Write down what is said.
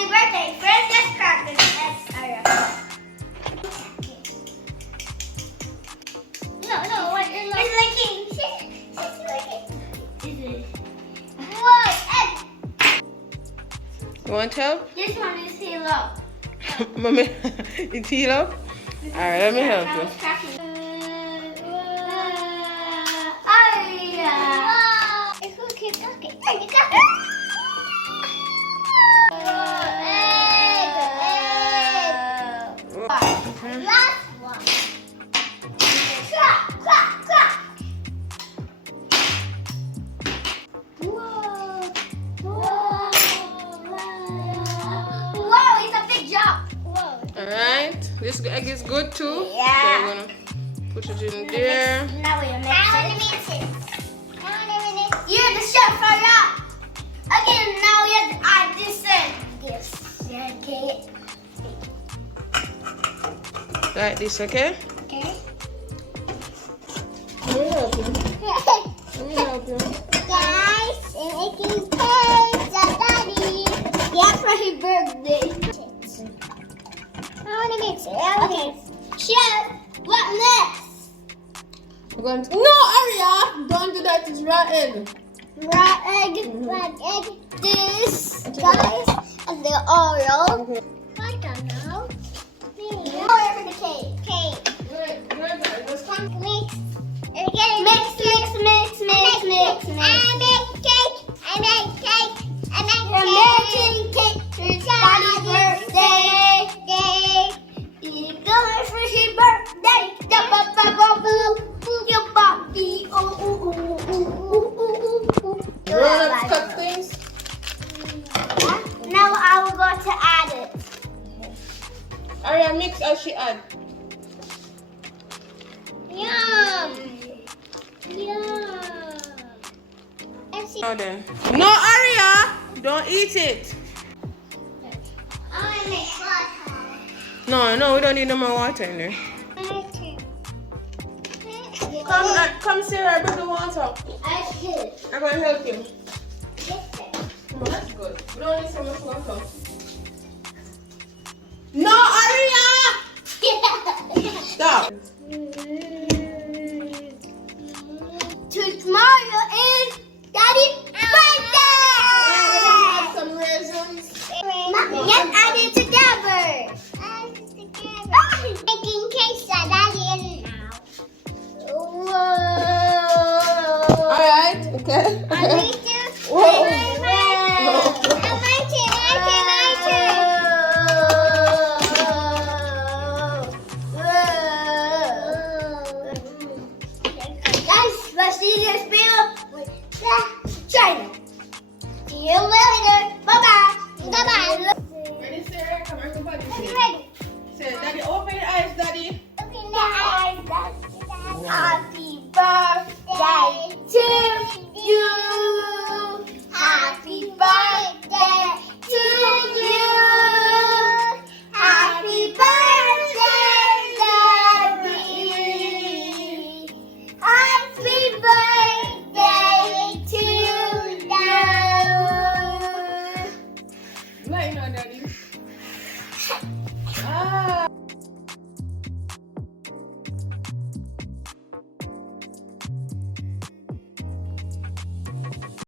Happy birthday. First, let's crack this egg. No, what is it? It's licking. She's licking. Is it? Whoa, egg. You want help? This one is Halo. Mommy, it's heal up? Alright, let me help you. It's gonna keep cooking. There you go. Last one. Crack, crack, crack. Whoa. Whoa, it's a big jump. Whoa. Alright, this egg is good too. Yeah. So we're gonna put it in there. Now we're gonna mix it. You're the chef, hurry up. Again, now we have to add this in. Yes. Okay. Like this, okay? Okay. Let me help you. Let me help you. Guys, we're making cakes for Daddy. Yeah, for his birthday. I want to mix it. Okay. Chef, what next? We're going to... No, Aria! Don't do that, it's raw egg. Raw egg. This, guys, and the Oreo. Okay. I don't know. Oreo for the cake. Wait, just come. Mix. Mix. I make cake. We're making cake for Daddy's birthday. It's going for his birthday. Roll up cut things. Now I will go to add it. Aria, mix as she add. Yum. Now then. No, Aria! Don't eat it. I want to make water. No, we don't need no more water in there. Come, Sarah, bring the water. I'm going to help you. Oh, that's good. We don't need so much water. No, Aria! Stop. Tomorrow is Daddy's birthday! Some raisins. Yes, add it together. Making cakes that Daddy in now. Whoa! Alright, okay. I need to. Whoa. My turn. Guys, let's see this video with China. See you later. Bye-bye. Ready, Sarah? Come on, somebody. Ready. Say, Daddy, open your eyes, Daddy. Open the eyes. Happy birthday to you.